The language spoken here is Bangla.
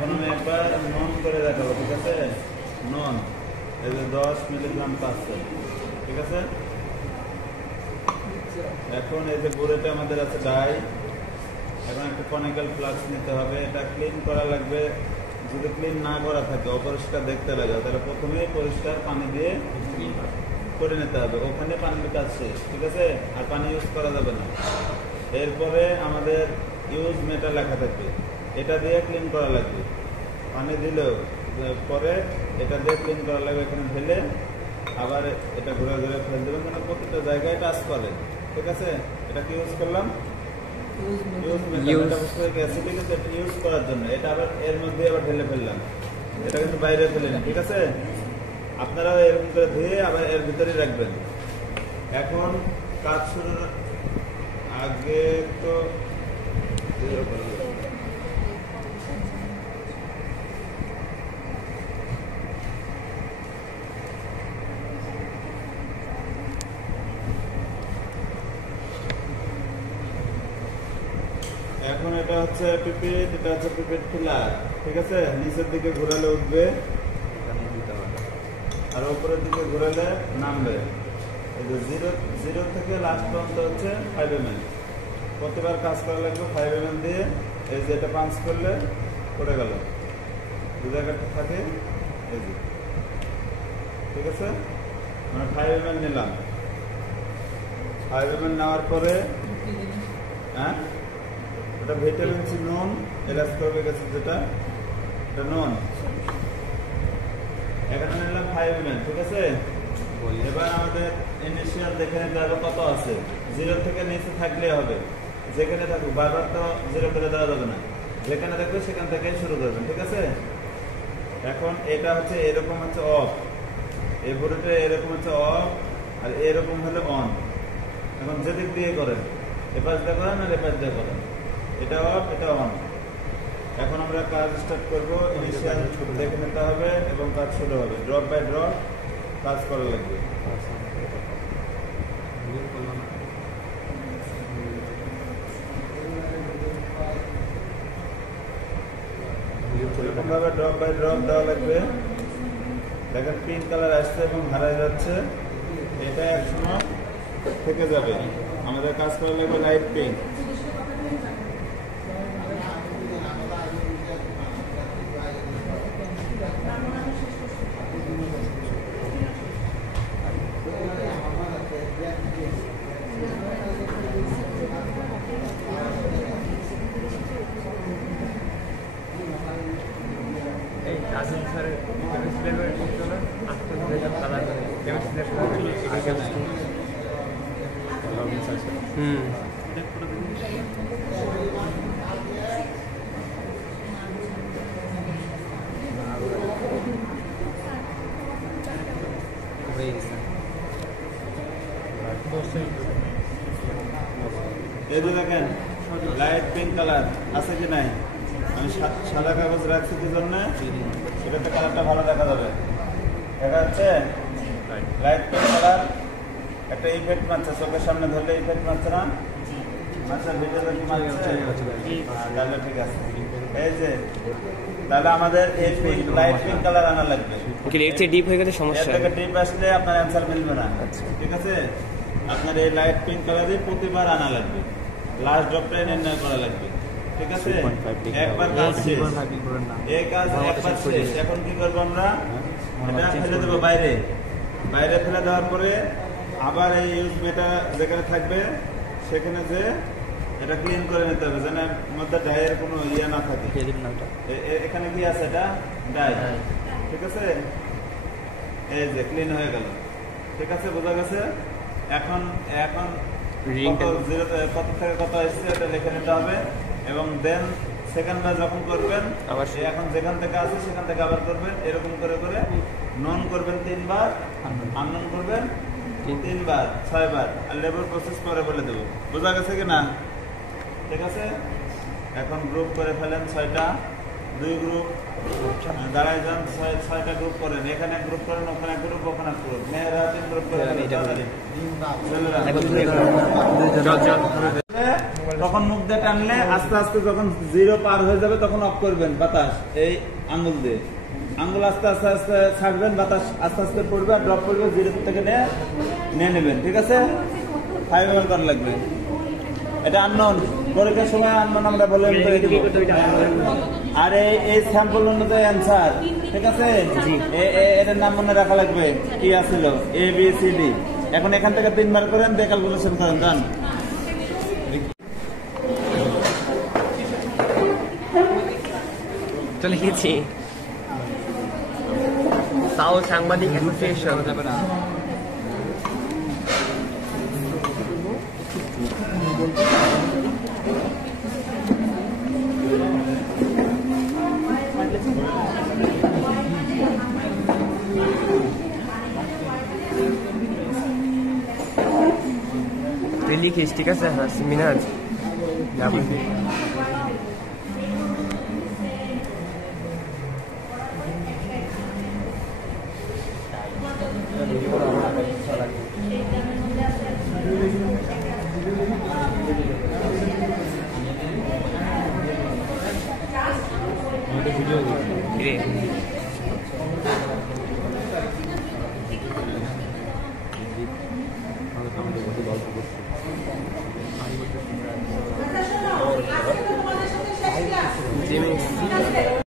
এখন আমি একবার নন করে দেখাবো, ঠিক আছে? নন এই যে 10 মিলিগ্রাম পাচ্ছে, ঠিক আছে? এখন এই যে গুঁড়োটা আমাদের আছে ডাই, এখন একটা কনিক্যাল ফ্লাস্ক নিতে হবে, এটা ক্লিন করা লাগবে। যদি ক্লিন না করা থাকে, অপরিষ্কার দেখতে লাগে, তাহলে প্রথমেই পরিষ্কার পানি দিয়ে করে নিতে হবে। ওখানে পানির কাজ শেষ, ঠিক আছে? আর পানি ইউজ করা যাবে না। এরপরে আমাদের ইউজ মেটাল লেখা থাকবে, এটা দিয়ে ক্লিন করা লাগবে। পানি দিলেও পরে এটা দিয়ে ক্লিন করা লাগবে। এখানে ঢেলে আবার এটা ঘুরে ঘুরে ফেলে দেবেন, মানে প্রতিটা জায়গায় টাচ করে, ঠিক আছে? এটা কি ইউজ করলাম? ইউজ করার জন্য। এটা আবার এর মধ্যে আবার ঢেলে ফেললাম, এটা কিন্তু বাইরে ফেলেন, ঠিক আছে? আপনারা এরকম করে ধুয়ে আবার এর ভিতরে রাখবেন। এখন কাজ শুরুর আগে তো এখন এটা হচ্ছে পিপিট, এটা হচ্ছে পিপিট ফিলার, ঠিক আছে? নিচের দিকে ঘোরালে উঠবে আর উপরের দিকে ঘোরালে নামবে। এই যে জিরো থেকে লাস্ট পর্যন্ত হচ্ছে 5 mm। প্রতিবার কাজ করা লাগবে 5 mm দিয়ে। এই যে এটা পাঞ্চ করলে পড়ে গেল, দু জায়গাটা থাকে, এই যে, ঠিক আছে? মানে 5 mm নিলাম। 5 mm নেওয়ার পরে হ্যাঁ, এটা ভিটামিন সি নুন, এলাস্কোরিক অ্যাসিড, যেটা এটা নুন। এখানে নিলাম 5 mm, ঠিক আছে? এবার আমাদের ইনিশিয়াল দেখে নিতে হবে কত আছে। 0 থেকে নিচে থাকলে হবে, যেখানে থাকুক, বারবার তো 0 করে দেওয়া যাবে না। যেখানে থাকবে সেখান থেকে শুরু করবেন, ঠিক আছে? এখন এটা হচ্ছে এরকম হচ্ছে অফ, এই বোর্ডটা এরকম হচ্ছে অফ, আর এরকম হলে অন। এখন যেদিক দিয়ে করেন, এপাশ দিয়ে করেন আর এপাশ দিয়ে করেন, এটা অফ এটা অন। এখন আমরা কাজ স্টার্ট করবো। ইনিশিয়াল দেখে নিতে হবে এবং কাজ শুরু হবে। ড্রপ বাই ড্রপ কাজ করা লাগবে। এরকমভাবে ড্রপ বাই ড্রপ দেওয়া লাগবে। দেখেন পিঙ্ক কালার আসছে এবং হারাই যাচ্ছে, এটা একসময় থেকে যাবে। আমাদের কাজ করা লাগবে লাইট পিঙ্ক। এই যে দেখেন লাইট পিঙ্ক কালার আছে কি নাই? আমি সাদা কাগজ রাখছি কি জন্য? এটাতে কালারটা ভালো দেখা যাবে। দেখা যাচ্ছে লাইট পিঙ্ক কালার একটা ইফেক্ট মারছে, চোখের সামনে ধরলে ইফেক্ট মারছে না? আচ্ছা, ভিডিওতে কি মারছে? তাহলে ঠিক আছে। এই যে তাহলে আমাদের এই পিঙ্ক লাইট পিঙ্ক কালার আনা লাগবে। এর চেয়ে ডিপ হয়ে গেলে সমস্যা, এর থেকে ডিপ আসলে আপনার অ্যান্সার মিলবে না, ঠিক আছে? আপনার এই লাইট পিঙ্ক কালারই প্রতিবার আনা লাগবে, লাস্ট ড্রপটা নির্ণয় করা লাগবে, ঠিক আছে? একবার কাজ শেষ, এই কাজ একবার শেষ। এখন কি করবো আমরা? এটা ফেলে দেবো বাইরে। বাইরে ফেলে দেওয়ার পরে আবার এই ইউজ মেটা যেখানে থাকবে সেখানে যে এটা ক্লিন করে নিতে হবে, যেন মধ্যে ডাইয়ের কোনো ইয়ে না থাকে। এখানে কি আছে? এটা ডাই, ঠিক আছে? এই যে ক্লিন হয়ে গেল, ঠিক আছে? বোঝা গেছে? এখন কত থেকে কত এসছে এটা লিখে নিতে হবে এবং দেন সেকেন্ড বার যখন করবেন এখন যেখান থেকে আছে সেখান থেকে আবার করবেন। এরকম করে করে নন করবেন 3 বার, আননন করবেন 3 বার, 6 বার, আর লেবার প্রসেস পরে বলে দেবো। বোঝা গেছে কি না? ঠিক আছে? এখন গ্রুপ করে ফেলেন 6টা, 2 গ্রুপ দাঁড়ায় যান, 6টা গ্রুপ করেন। এখানে গ্রুপ করেন, ওখানে গ্রুপ, ওখানে গ্রুপ, মেয়েরা 3 গ্রুপ করে। তখন মুখ দিয়ে টানলে আস্তে আস্তে যখন 0 পার হয়ে যাবে তখন অফ করবেন বাতাস এই আঙ্গুল দিয়ে। আঙ্গুল আস্তে আস্তে আস্তে ছাড়বেন, বাতাস আস্তে আস্তে পড়বে আর ড্রপ করবে, 0 থেকে নিয়ে নেবেন। ঠিক আছে, 5 ml করা লাগবে। এটা আননোন, পরীক্ষার সময় আননোন আমরা বললাম তো এই দিব। আর এই স্যাম্পল অনুযায়ী অ্যান্সার। ঠিক আছে, এটার নাম মনে রাখা লাগবে কি আছিল, ABCD। এখন এখান থেকে 3 বার করেন, দিয়ে ক্যালকুলেশন করেন। জান চলে গেছি তাও সাংবাদিক অ্যাসোসিয়েশন যাবে না। তুই লিখিস, ঠিক আছে? হ্যাঁ, মিনাজ